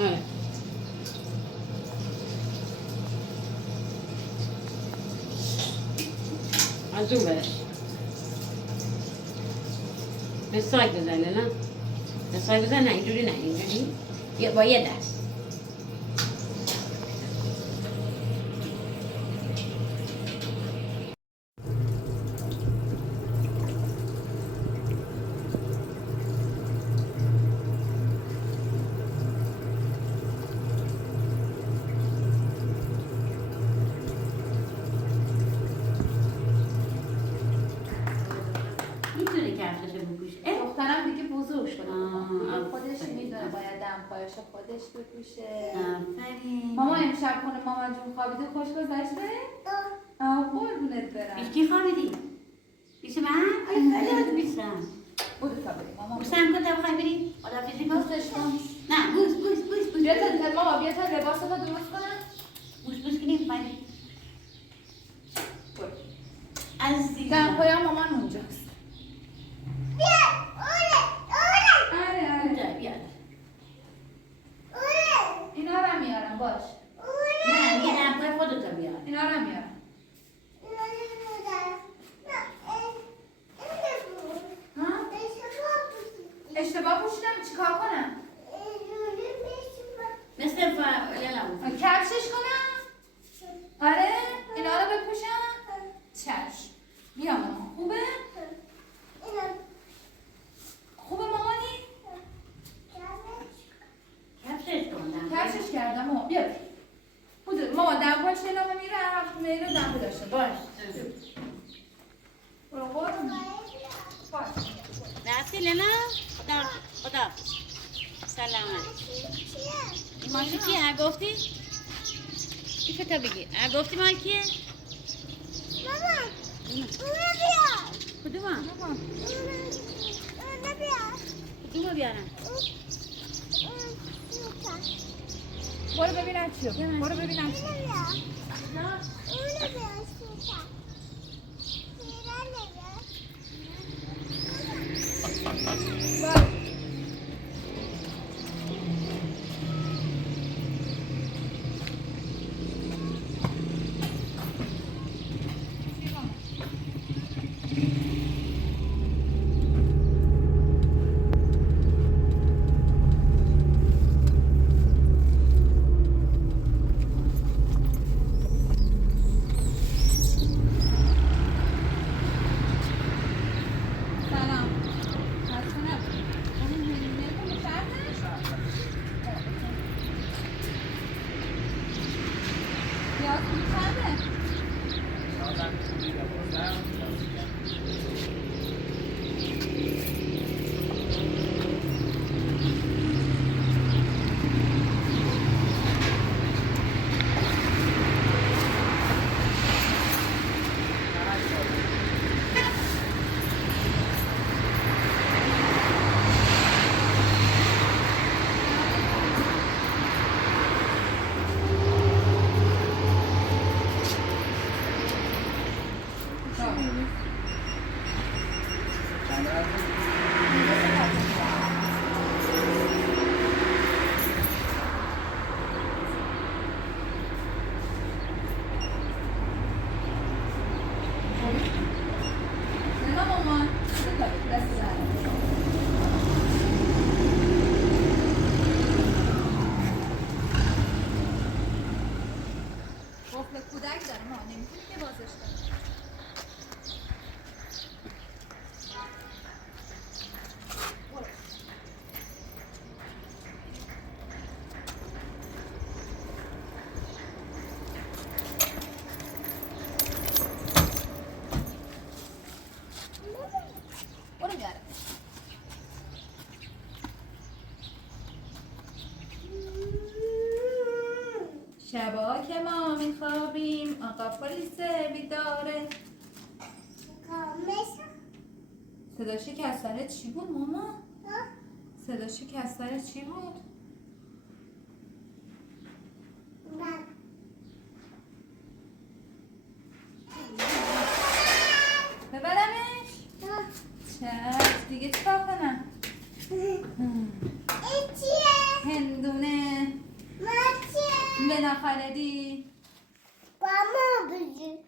آره. از اون برش به سایت بزنه نه به سایت بزنه نه اینجوری نه اینجوری با یه دست دخترم دیگه بزرگ شده خودش میدونه باید دمپایش خودش بپوشه. ماما امشب خونه ماما جون خوابیده خوش گذشته؟ قربونت برم. پیش کی خوابیدی؟ پیش من؟ خیلی بیستم بودو تا بریم ماما بوسم کن تا بخوای بریم؟ خداحافظی کن؟ بوسش کن. نه بوس بیا تا ماما بیا تا لباس رو درست کنم. بوس که نمیخوای بریم عزیزم دمپای مامان اونجاست. اینا رو میارم باش. نه یه دمپای خودتو بیار اینا رو میارم. اشتباه پوشیدم چیکار کنم؟ مثل یلا کفشش کنم؟ آره اینا رو بپوشم؟ چشم بیا ماما خوبه؟ خوبه مامانی؟ کفشش کردم ماما بیا بودو ماما دمپاش نامه میره هفت میره دمپا داشته باش برو قرم باش رفتی لیلا؟ خدا سلامت این ماشی کیه؟ گفتی؟ کیفه تا بگی گفتی مال کیه؟ ماما اونو بیار کدوم؟ اونو بیار کدوم بیارم؟ برو ببینم چیه برو ببینم چیه اونو بیار سوتا باش قفل کودک داره ما نمیتونی که بازش کنی برو میارم شبا که ما میخوابیم آقا پلیس بیداره صدا شکستره چی بود ماما؟ صدا شکستره چی بود؟ ببرمش؟ چشم دیگه چیکار کنم؟ هندونه لینا خالدی با ما بزن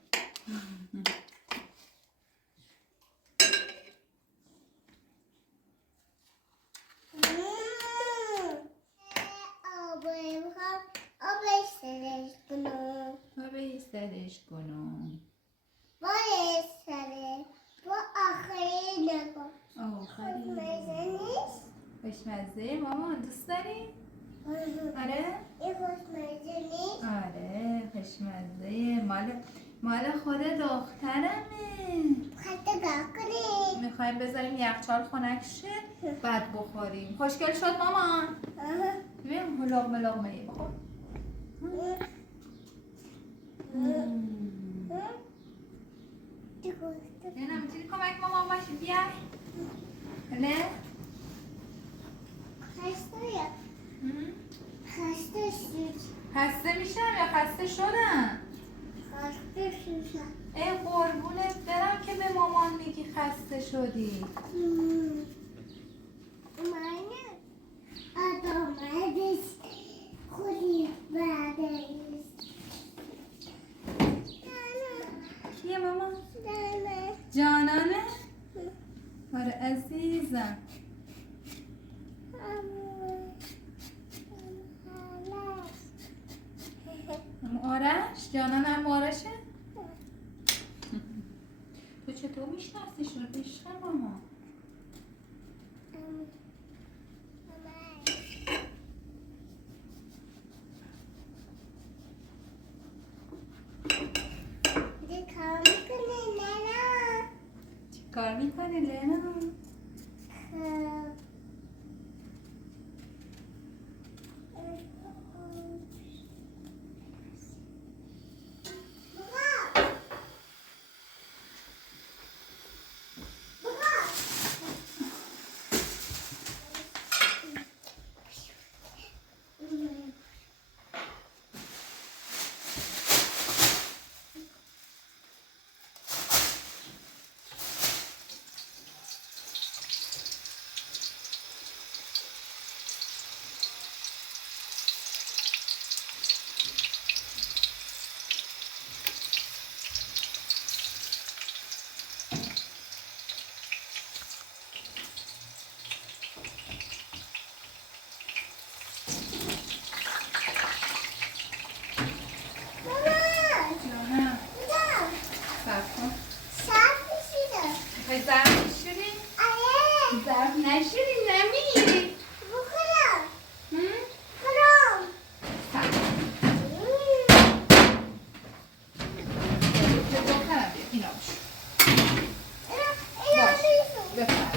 آبش سرش کنم آبش سرش کنم باید سره با آخری نگم آخری خوشمزه مامان دوست داری؟ آره؟ این خوشمزه نیست آره خوشمزه مال خود دخترمه خطه کنیم میخوایم بذاریم یخچال خنک شه بعد بخوریم خوشگل شد مامان ببین لقمه لقمه ای بخور لینا میتونی کمک مامان باشی بیای نه؟ خسته شد خسته میشم یا خسته شدم؟ خسته شد ای قربونت برم که به مامان میگی خسته شدی منه آدامدش خودی بعدش کیه مامان؟ دانه جانانه؟ آره عزیزم آرش؟ جانان هم آرشه؟ تو چطور میشناسیشون؟ عشق مامان چی کار میکنی لینا؟ جانم صرف کن میخوای ظرف بشوری؟ ظرف نشوری نمیری دخترم بیا اینا بشو بفرم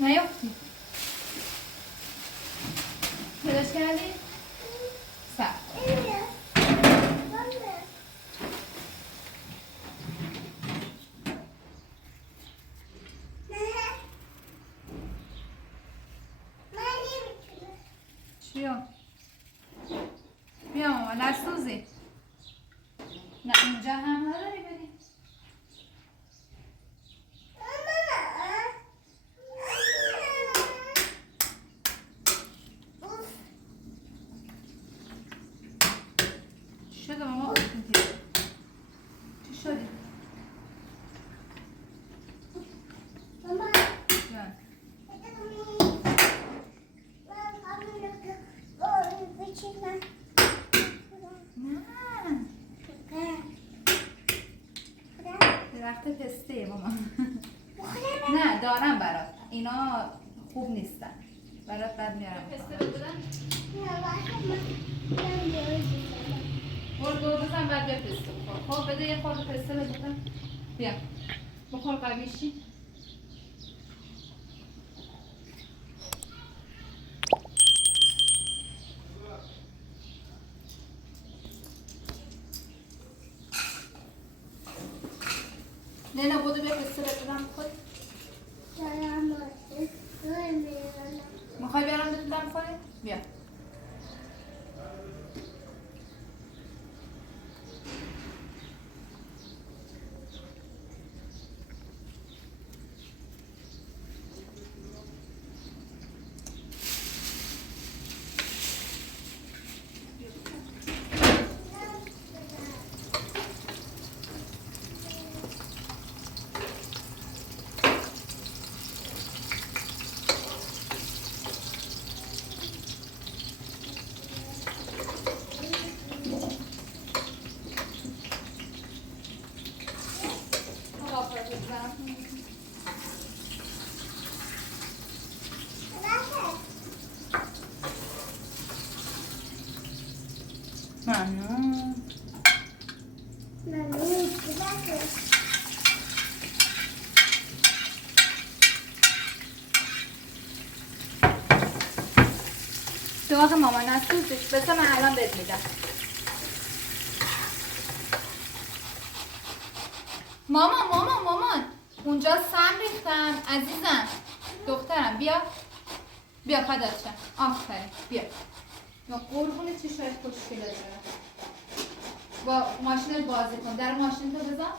نیافتی پیداش کردی؟ صرف چیا؟ بیا ماما نسوزی نه اینجا هم نداری بری چی شده ماما؟ چی شدی؟ جان نه درخت پسته ماما نه دارم برات اینا خوب نیستن برات بعد میارم پسته بدم برو دور بزن بعد بیا پسته بخور خب بده یه خورده پسته بدم بیا بخور قویشی لینا بودو بیا پسته بدم بخوری میخوای بیارم بدم بخوری؟ بیا عزیزم. ممنون. سراغ مامان از دوستش بسه من الان بهت میدم. مامان اونجا سم ریختم عزیزم. دخترم بیا فدات شم. آفرین بیا قربون چشای خوشگله دارم. با ماشین بازی کن. در ماشین تو بزن.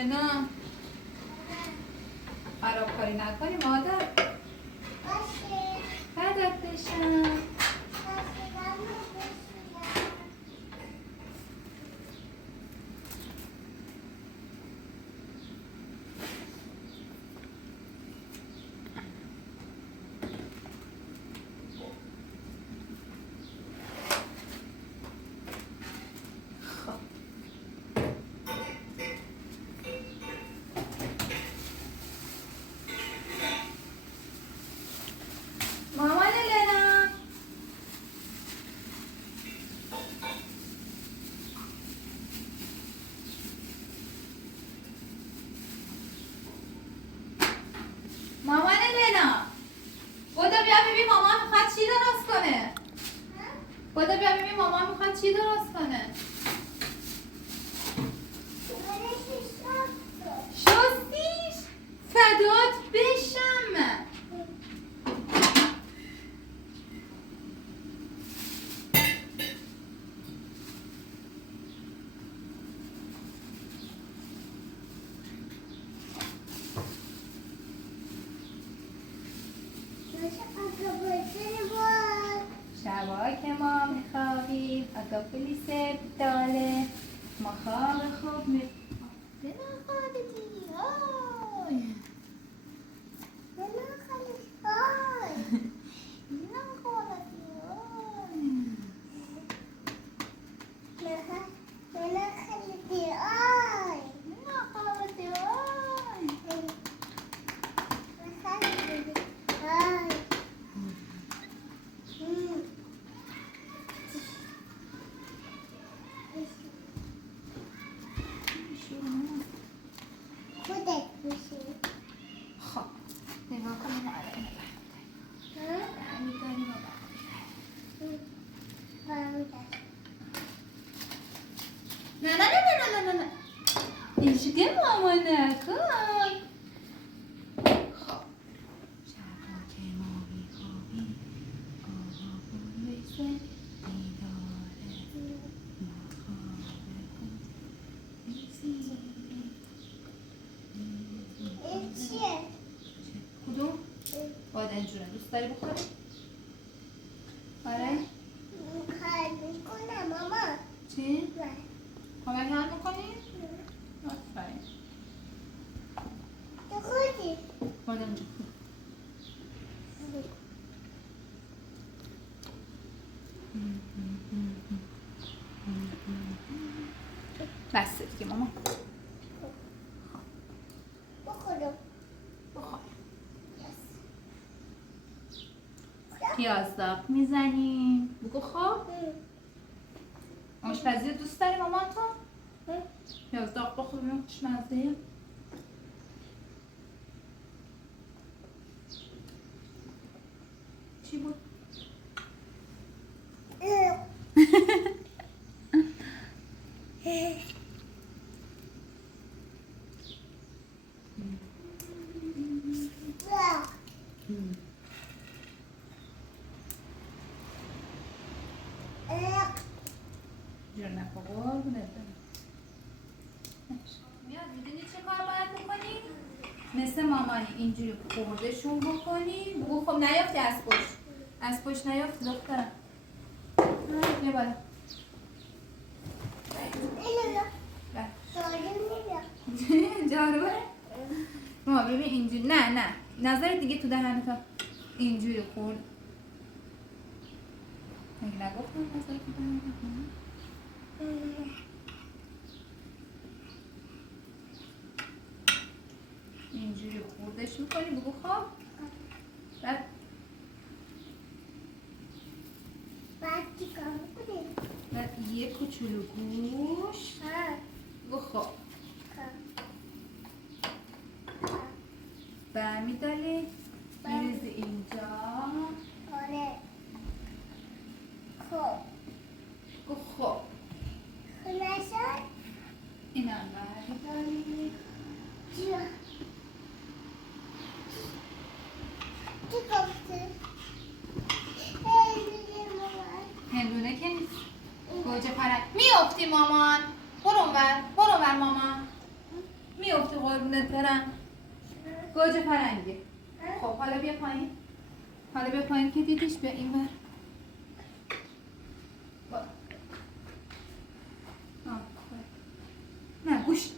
نه خرابکاری نکنی مادر. فدات بشم. چی درست کنه؟ شستیش؟ فدات بشم. شبا که ما میخوابیم اگاپلی سب داله ما خواب خوب بنا خوابیدی آی بنا خوابیدی آی بنا خوابیدی آی بنا خوابیدی آی بنا خوابیدی آی خب نگاه کنیم الان نه اینجوری ماما نکن. خب شبا که ما میخوابیم آقا بویسه بیداره ما خوابه کن این چیه؟ کدوم؟ بادنجونه دوست داری بخوری؟ آره؟ کار میکنم ماما. چی؟ کمک حل میکنی؟ آفرین. تو خودی؟ بادنجون بسته دیگه ماما. بخورم. بخور. پیاز داغ میزنیم. بگو خب. آشپزی دوست داری مامان تو؟ داغ بخوریم خوشمزه. چی بود؟ جور نکن قربونت برم. میاد میدونی چه کار باید بکنی؟ مثل مامانی اینجوری خوردشون بکنی. بگو خب نیافتی از پشت نیافتی دخترم. بیا بالا. جارو ما ببین اینجوری نه نظر دیگه تو دهنت ها اینجوری خورد. مگه نگفتم نظر تو دهنت؟ اینجوری خوردش میکنی. بگو خب بعد یه کوچولو گوش. بگو خب برمیداری میریزی اینجا. بگو خب اینا برمیداری. هندونه که نیست. گوجه فرنگی میافتی مامان. برو ور مامان. میافتی قربونت برم. گوجه فرنگی. خب حالا بیا پایین که دیدیش. بیا این ور. نه گوشت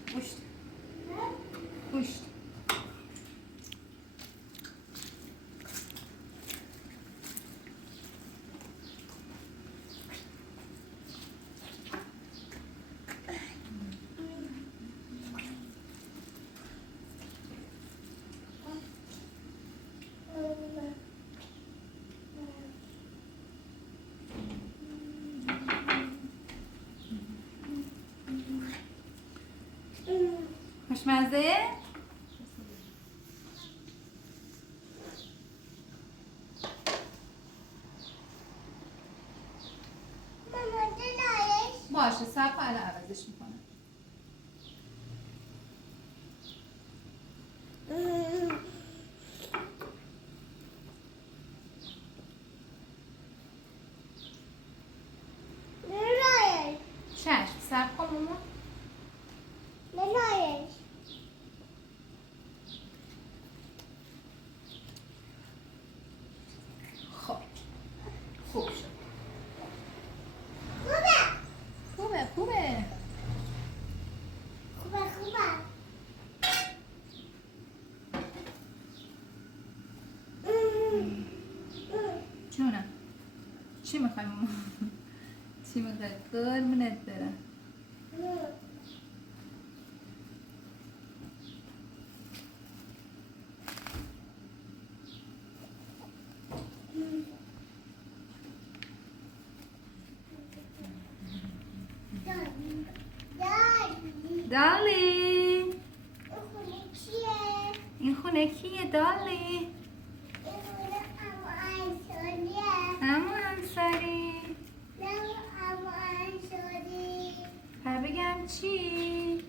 خوشمزه؟ باشه صبر کن الان عوضش میکنم. چشم صبر کن مامان. خب خوب شد. خوبه جونم. چی میخوای مامان؟ چی میخوای؟ قربونت برم. دارلی این خونه کیه دارلی؟ اما انصاری. بگم چی؟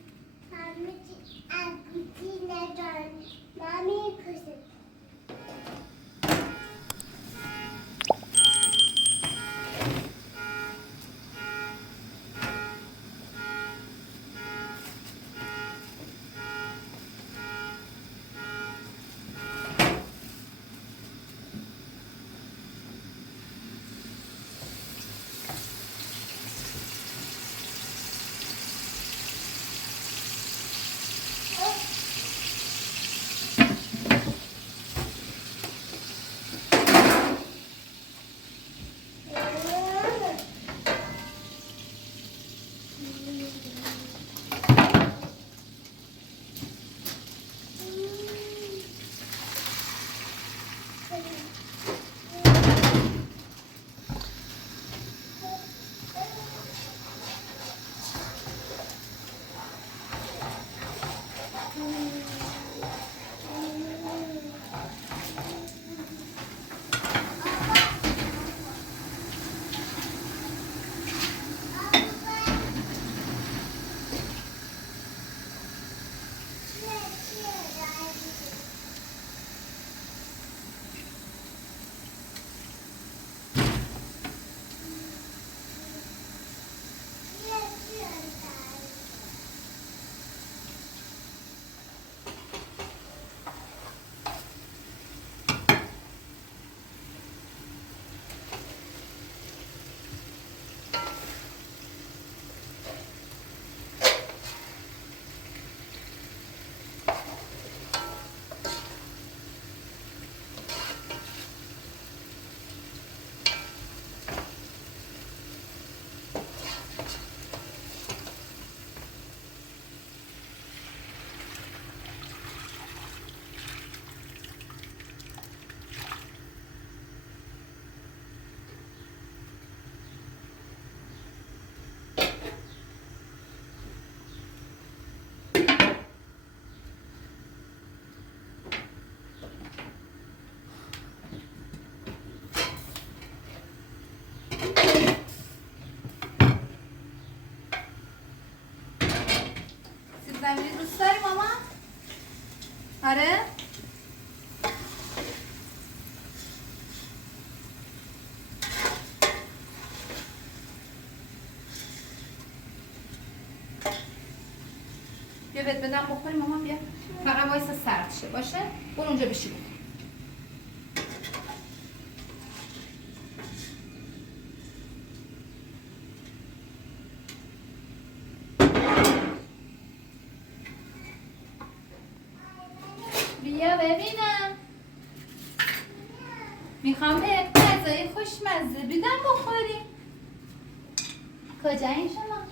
آره؟ بیا بهت بدم بخوری مامان بیا. فقط وایسا سرد شه باشه؟ برو اونجا بشی بخور. بیا ببینم. میخوام بهت غذای خوشمزه بدم بخوری. کجایی شما؟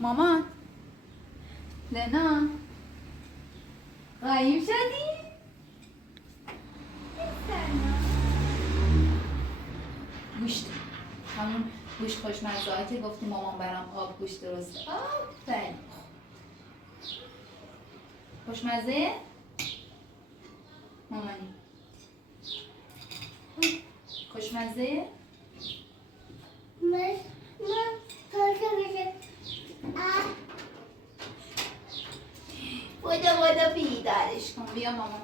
مامان لنا غایب شدی؟ گوشت همون گوشت خوشمزه که گفتی مامان برام آب گوشت درسته. آفرین. خوشمزه؟ مامانی خوشمزه؟ من تازه میشه بودا بیدارش کن. بیا مامان.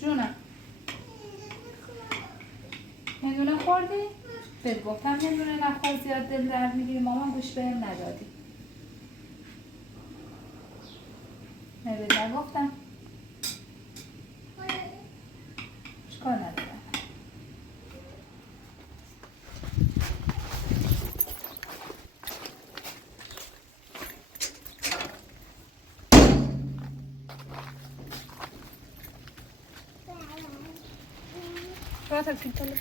جونم هندونه خوردی؟ بهت گفتم هندونه نخور زیاد دل درد میگیری. مامان گوش بهم ندادی. نه بهت نگفتم. اشکال نداره. Guarda il coltello.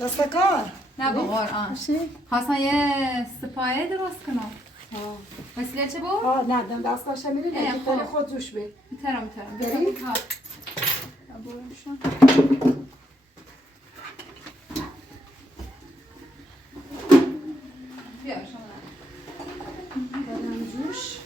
دستکار نه با قرآن خواستن یه سپایه درست کنم. وسیله چه بود؟ نه دستکارش میری نه خیلی خود توش بی میترم بریم بیا شما برم جوش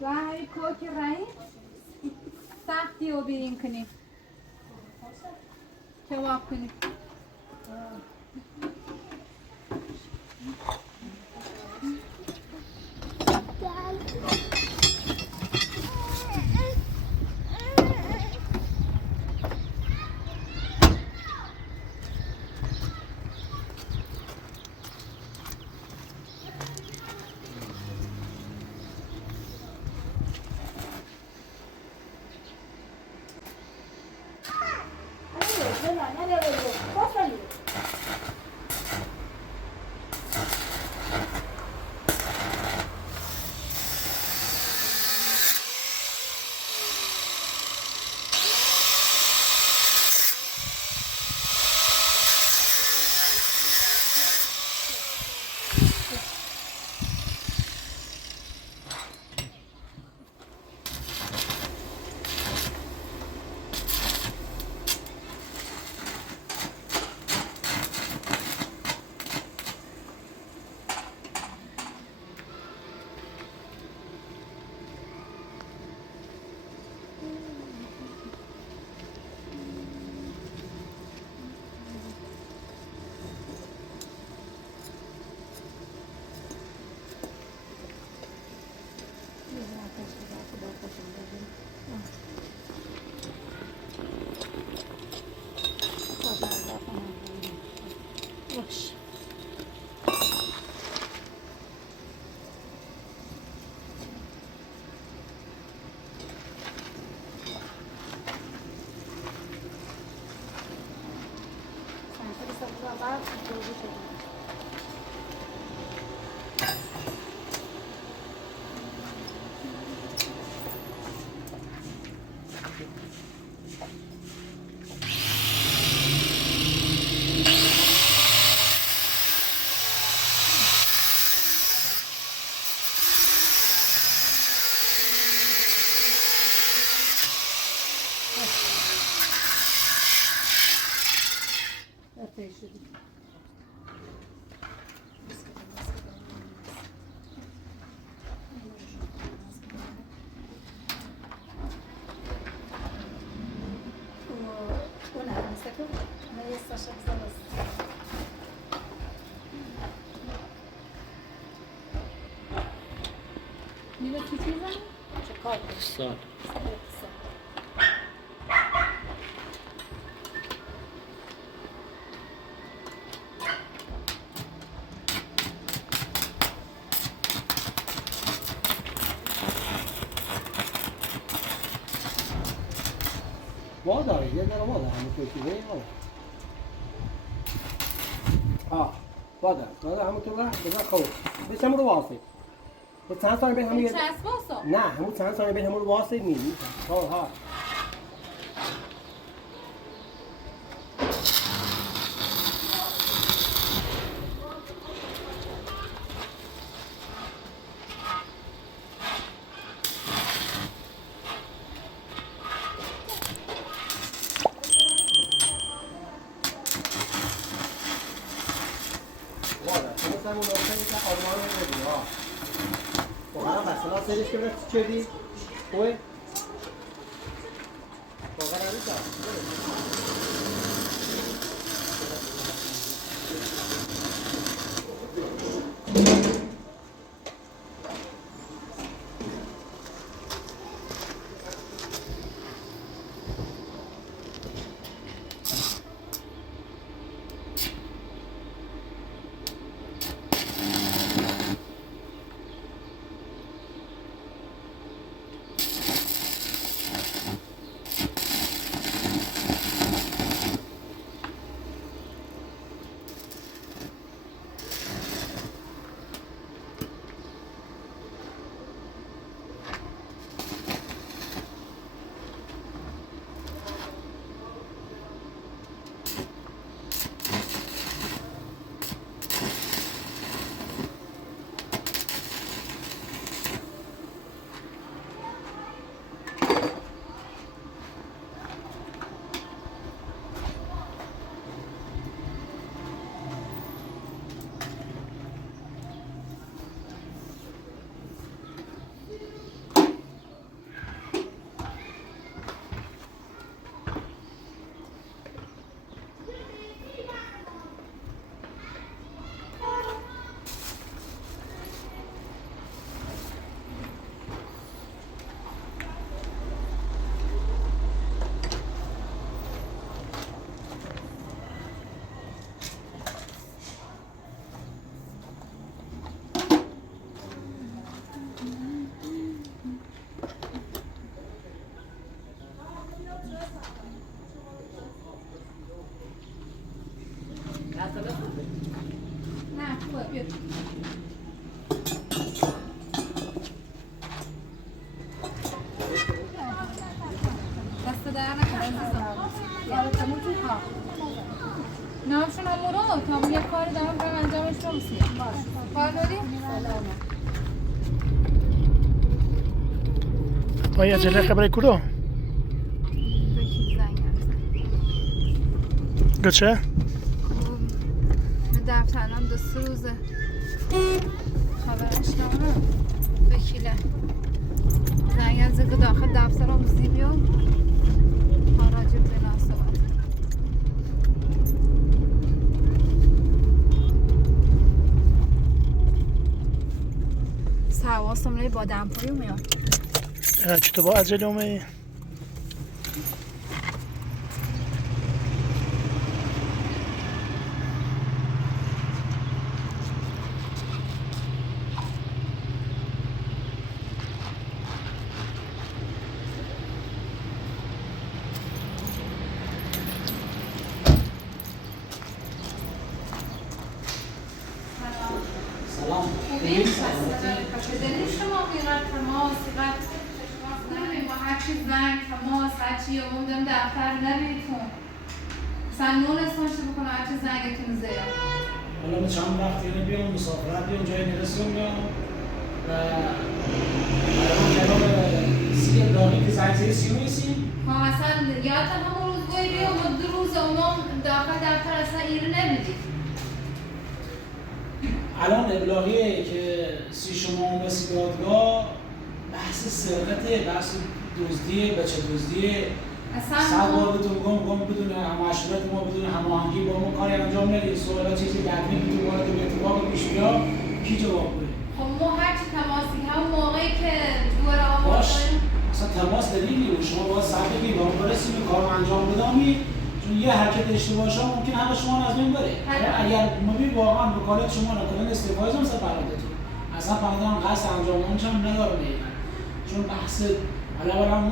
وای کوک رای سختی رو بیریم کنیم کباب کنیم. میره تو چیزم چه کار کنی؟ سال واداره یه ذره واداره همون توی که واداره واداره همونطور بذار خوب بهش همون رو واسه به چند ثانیه به همون چه اسباسا؟ نه همون چند ثانیه به همون رو واسه میدی ها همون نوشته که آلمان رو بدی ها بخورم بسلا سرش که برد چه دی؟ خوبه؟ بخورم نیستا؟ نه خوبه بیا دست در نامشون هم مرو تا یه کاری دارم برم انجامش رو بسیم کار داری؟ آیا عجله خبره کدو؟ بکی زنگ گچه؟ دفترم دو سه روزه خبرش نمونم وکیله زنگ از که داخل دفتر آموزی بیا راجب به ناسبت سواسم روی با دمپایی میاد چطور با عجله اومدی؟ هرچی اومدم دفتر نمیتون سنون اسمش بکنم هرچی زنگتون زیاد حالا من چند وقت یعنی بیام مسافرت بیام جایی نرسیم بیام و الان جناب سیل دانی که زنگ زیر سی میسیم ها اصلا یادت همون روز گوی بیام و 2 روز اومم داخل دفتر اصلا ایره نمیدید الان ابلاغیه که سی شما اومسی دادگاه بحث سرقته بحث دزدیه بچه دزدیه اصلا بار بهتون گم بدون مشورت ما بدون هماهنگی با ما کاری انجام ندید سوالا چیزی دقیقی بدون وارد به اتفاق پیش بیا کی جواب بده خب ما هرچی تماسی همون موقعی که تماس دلیلی و شما باید سعی کنید با اون برسید و کار انجام بدید چون یه حرکت اشتباه شما ممکن همه شما از بین بره اگر مبی واقعا وکالت شما نکنن استفاده از پروندهتون اصلا پرونده قصد انجام اون چون نداره میگن چون بحث علاوه بر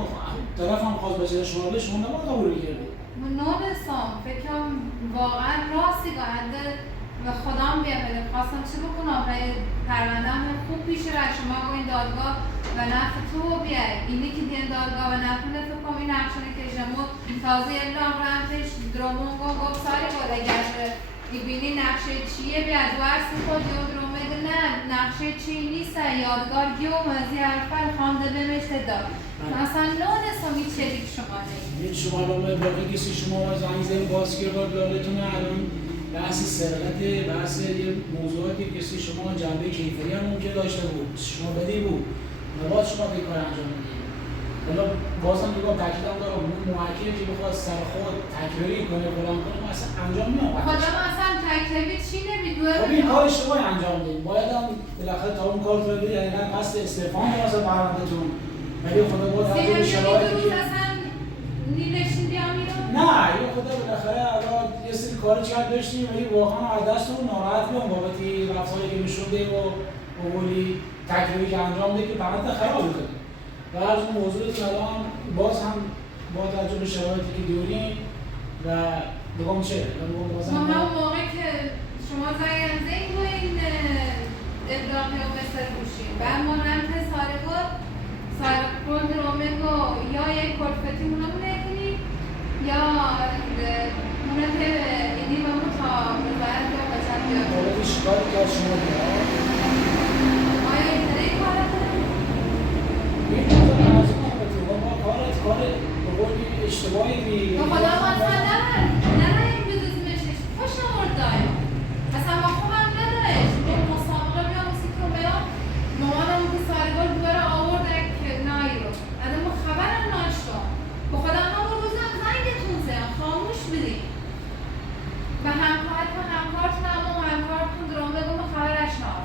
طرفم خواست بچه شما به شما نباید قبول کردید من نادستم فکرم واقعا راستی گاهنده و خودم بیامده خواستم چه بکنم و پرونده هم خوب پیش را شما با این دادگاه و نفع تو بیای اینی که دین دادگاه و نفع فکر کنم این نقشونه که شما تازه ابلاغ رمتش درمون گفت ساری بود اگر بینی نقشه چیه بیاد ورسی خود یا درمه نه نقشه چی نیست یادگار گیوم از یه حرفر خوانده بمشته داد مثلا نادستم این چه شما این شما رو باقی کسی شما زنگ زنگ باسکتبال دارتونه الان بحث سرقت بحث یه موضوعاتی کسی شما جنبه کیفری هم ممکن داشته بود شما بدی بود نباید شما به کار انجام بدید حالا بازم نگاه تاکیدم دارم اون محکمی که بخواد سر خود تکراری کنه فلان کنه اصلا انجام نمیده خدا اصلا تکلیفی چی نمیدونه خب این کار شما انجام بدید باید هم بالاخره تا اون کار رو بدید یعنی قصد استعفا واسه پروندهتون ولی خدا بود در شرایطی که نه یه خدا بالاخره الان یه سری کاری چقدر داشتیم ولی واقعا از دستمون ناراحت بیام بابت رفتاری که میشده و قولی تکلیفی که انجام دهید که پرونده خراب کنید و از اون موضوعتون الان باز هم با توجه به شرایطی که داریم و بگم چه؟ ما همون موقع که شما زنگ و این ابلاغی رو بسر بوشیم بعد ما رمت سارگل رومگو یا یک کلفتی اونمونه کنیم یا اونه که ایدیم همون تا بزرد یا بچت بیاد مورد شکاری که شما بیاد آیا این طریق کاره کنیم؟ این موضوع لازم البته ما کار به قولی اشتباهی بی به خدا ما اصلا نرهیم بدوزیمش خوش نمورد داریم اصلا ما خوبم ندارش به مسابقه بیام سیکو بیام مامانم که سارگل دوباره آورده که نایی رو ادام خبرم ناشتم به خدا همون روزم زنگتون زیم خاموش بدیم به همکارتون اما همکارتون درام بگم خبرش نار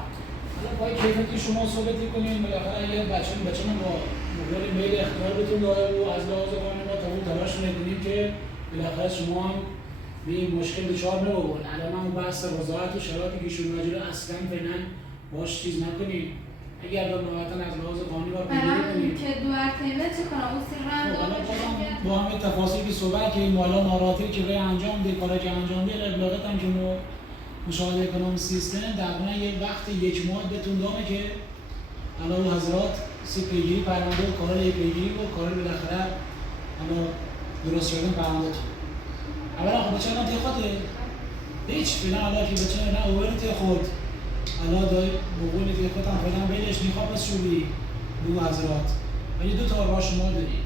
حالا باید کیفیتی شما صحبتی کنیم بالاخره اگر بچه من با موبایل میل اختیار بهتون داره و از لحاظ قانونی ما تا اون تلاش میکنیم که بالاخره شما هم به این مشکل دچار نباشید الان هم بحث وزارت و شرایطی که ایشون مجبور اصلا فعلا باش چیز نکنید اگر نهایتا از لحاظ قانونی باید پیگیری کنید که دو ارتباط چه کنم اون سیر با همه تفاصیلی صحبت کردیم حالا ناراحتی که به انجام ده کاری که انجام ده ابلاغات هم که مشاهده کنم سیستم تقریبا یه وقت یک ماه بهتون دامه که الان حضرات سی پیگیری پرونده و کار پیگیری و کار بالاخره حالا درست کردن پرونده تو اولا خب بچه الان تخوده هیچ فیلن حالا که بچه نه اولی تخود حالا دای بقولی تخود هم فیلن بیلش میخواب از شوری دو حضرات ولی دو تا راه شما داری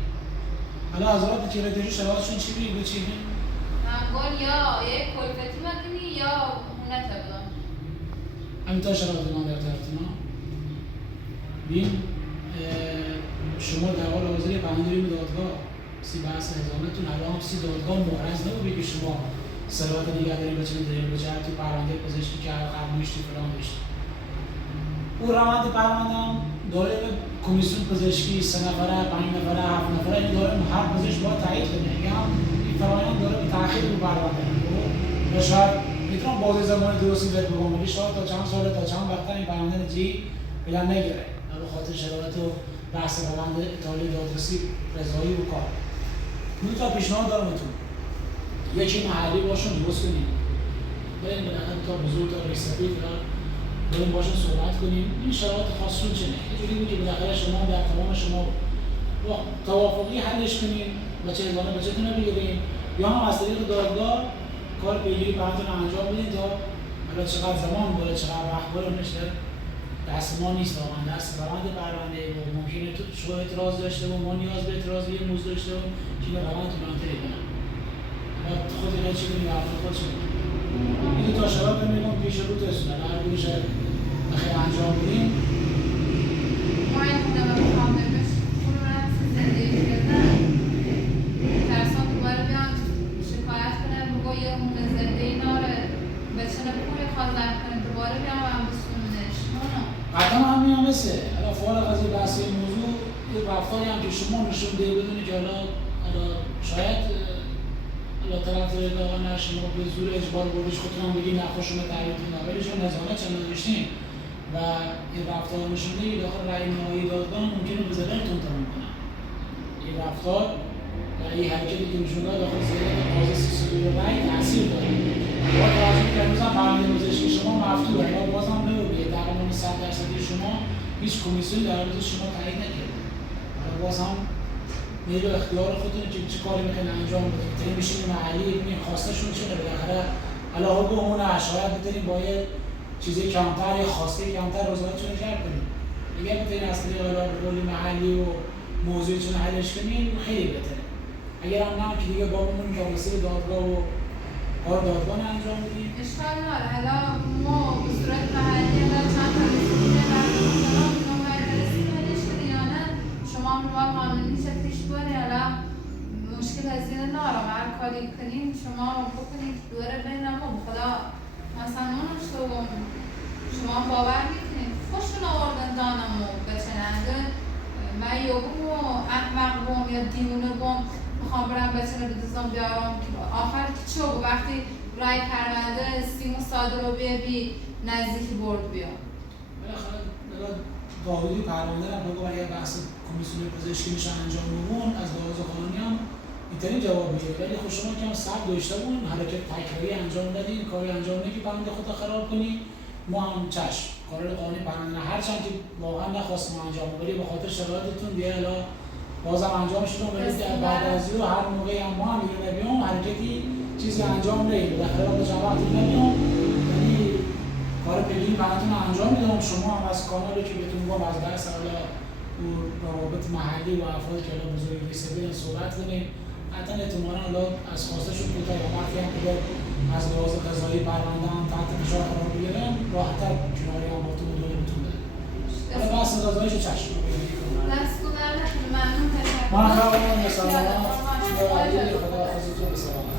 حالا حضرات که رتجو شرایطشون چی بگی چی بگی؟ همگان یا یک کلفتی مدنی یا مونت بدم همین تا شرایط من در طرفتون بین شما در حال حاضر پرونده دادگاه سی بحث نظامتون الان هم سی دادگاه محرز نبود که شما صلاحیت نگهداری بچه‌ها دارید به جهت پرونده پزشکی که قبول داشتی فلان داشتی اون روند پرونده هم داره کمیسیون پزشکی 3 نفره 5 نفره 7 نفره این داره هر پزشک باید تایید کنه اگه هم این فرآیند داره به تأخیر رو پرونده و شاید میتونم بازی زمان درستی بهت بگم ولی شاید تا چند سال تا چند وقت این پرونده نتیجه بلند نگیره به خاطر شرایط و بحث روند اطلاعیه دادرسی رضایی و کار دو تا پیشنهاد دارم بهتون یکی محلی باشون درست کنیم بریم بالاخره تا بزرگ تا رئیس‌سفید بریم باشون صحبت کنیم این شرایط خاصشون چنه یه جوری بود که بالاخره شما در تمام شما توافقی حلش کنیم بچه ادوانه بچه‌تون رو بگیریم یا هم از طریق دادگاه کار پیگیری پرونده انجام بدید تا حالا چقدر زمان باید چقدر وقت باید نشه دست ما نیست واقعا دست روند پرونده ممکنه تو شما اعتراض داشته و ما نیاز به اعتراض به یه موضوع داشته و که این روند طولانی‌تری کنم بعد خود اینا چی کنیم حرف خود چی کنیم این تا شرایط رو میگم پیش رو ترسونه هر کدومش بخیر انجام بدیم ما این خونه به مخابرش خونه رمز زندگی کردن ترسان دوباره بیان شکایت کنن بگو یه خونه زندگی ناره بچه پول خواهد کنه دوباره بیان و هم بسونش قطعا همین هم مثل الان فارغ از این بحث این موضوع رفتاری هم که شما نشون دهی بدونی که حالا شاید حالا طرف ادعا نه شما به زور اجبار بردیش خودتون هم بگی نه شما تایید کنید ولی شما نظارت چند نداشتین و این رفتار نشون دهی داخل رأی نهایی دادگاه ممکنه به ضررتون تمام کنن. این رفتار و این حرکتی که نشون داد داخل ذهنیت قاضی 32 رأی تاثیر داره. با توجه به امروز هم پرونده پزشکی شما مفتوحه اما بازم نمیگه درمان 100% شما هیچ کمیسیونی در مورد شما تایید نکرده. باز هم میل و اختیار خودتون که چه کاری میخواین انجام بدید. تیم میشین محلی ببینید خواستشون چونه بالاخره علاوه بر اون شاید بتونیم با یه چیزی کمتر یا خواسته کمتر رضایتشون رو جلب کنیم. اگر بتونید از طریق قول محلی و موضوعتون حلش کنید خیلی بهتره. اگر هم نه که دیگه بابمون که واسه دادگاه و کار دادگاه انجام بدیم. اشکال نداره. حالا ما به صورت محلی حالا چند تا رسیده شما هم رو قانونی چه پیش باری حالا مشکل از این نارم هر کاری کنیم شما بکنید دوره بین ما خدا مثلا نونشتو شما باور میکنید خوشون آوردن دانمو بچننده من یوگم و احمق بوم یا دیونه بوم میخوام برم بچنه بدوزم بیارم آخر چه بو وقتی رای پرونده سیمو ساده رو بی نزدیکی برد بیام بالاخره واحدی پرونده رو بگو اگر بحث کمیسیون پزشکی میشن انجام بمون از لحاظ قانونی هم اینطوری جواب میده ولی خب شما که هم صبر داشته بون حرکت تکراری انجام بدین کاری انجام ندید که پرونده خودت خراب کنی ما هم چشم کار قانونی پرونده هرچند که واقعا نخواستیم انجام ولی به خاطر شرایطتون دیگه الان بازم انجام شد ولی بعد از اون هر موقعی هم ما هم بیرون بیام حرکتی چیزی انجام ندید بالاخره با جواب نمیام یعنی کار پیگیری براتون انجام میدم شما هم از کانالی که بهتون میگم از بحث حالا روابط محلی و افرادی که الان بزرگ رسیدن صحبت کنیم حتی احتمالاً حالا از خواستشون کوتاه یا وقتی هم که از لحاظ قضایی پرونده هم تحت فشار قرار بگیرن راحت‌تر کناری هم باتون و دویمتون بده حالا بحث قضاییش چشم دستتون در نکنه ممنون تشکر من خواهم مثلا خدا حافظتون به سلامت